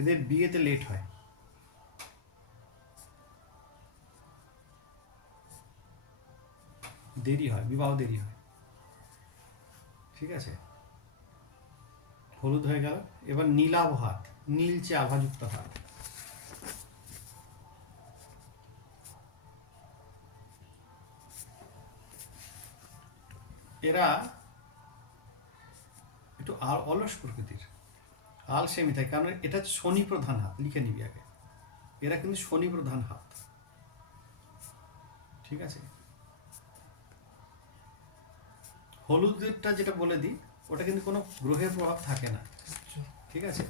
এদের বিয়েতে লেট হয়। দেরি হয়, বিবাহ দেরি হয়। ঠিক আছে, হলুদ হয়ে গেল। এবার নীলাভ হাত, নীলচে আভাযুক্ত হাত। এরা একটু অলস প্রকৃতির, আলসেমি থাকে, কারণ এটা শনি প্রধান হাত, লিখে নিবি আগে। এরা কিন্তু শনি প্রধান হাত। ঠিক আছে, হলুদেরটা যেটা বলে দিই, ওটা কিন্তু কোনো গ্রহের প্রভাব থাকে না। ঠিক আছে,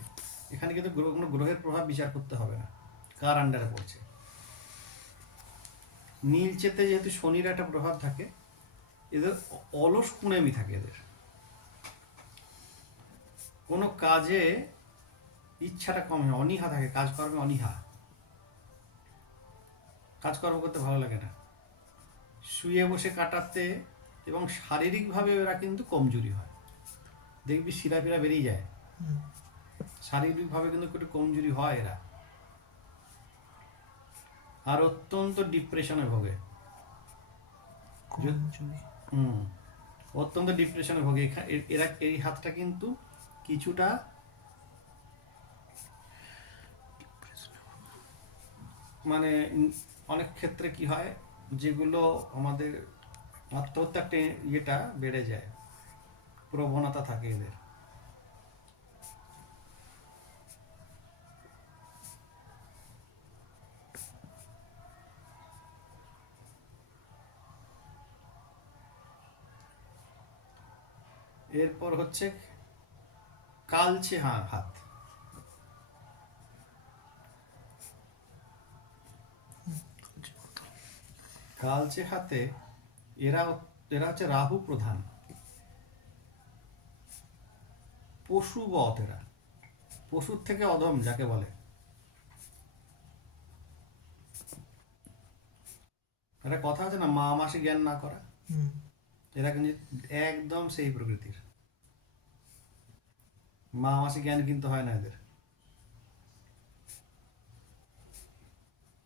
এখানে কিন্তু কোনো গ্রহের প্রভাব বিচার করতে হবে না, কার আন্ডারে পড়ছে। নীলচেতে যেহেতু শনির একটা প্রভাব থাকে, এদের অলস কুঁড়েমি থাকে। এদের কোনো কাজে ইচ্ছাটা কম হয়, অনীহা থাকে, কাজকর্মে অনীহা, কাজকর্ম করতে ভালো লাগে না, শুয়ে বসে কাটাতে, এবং শারীরিকভাবে এরা কিন্তু কমজোরি হয়। দেখবি শিরা ফিরা বেরিয়ে যায়, শারীরিকভাবে কিন্তু একটু কমজোরি হয় এরা। আর অত্যন্ত ডিপ্রেশনে ভোগে। অত্যন্ত ডিপ্রেশনে ভোগে। এরা এই হাতটা কিন্তু কিছুটা মানে অনেক ক্ষেত্রে কি হয়, যেগুলো আমাদের আত্মহত্যার ইয়েটা বেড়ে যায়, প্রবণতা থাকে এদের। এরপর হচ্ছে কালচে হাত। কালচে হাতে এরা এরা হচ্ছে রাহু প্রধান, পশুবৎ এরা, পশুর থেকে অধম যাকে বলে। একটা কথা আছে না, মা মাসি জ্ঞান না করা, এরা কিন্তু একদম সেই প্রকৃতির। মা মাসি জ্ঞান কিন্তু হয় না এদের।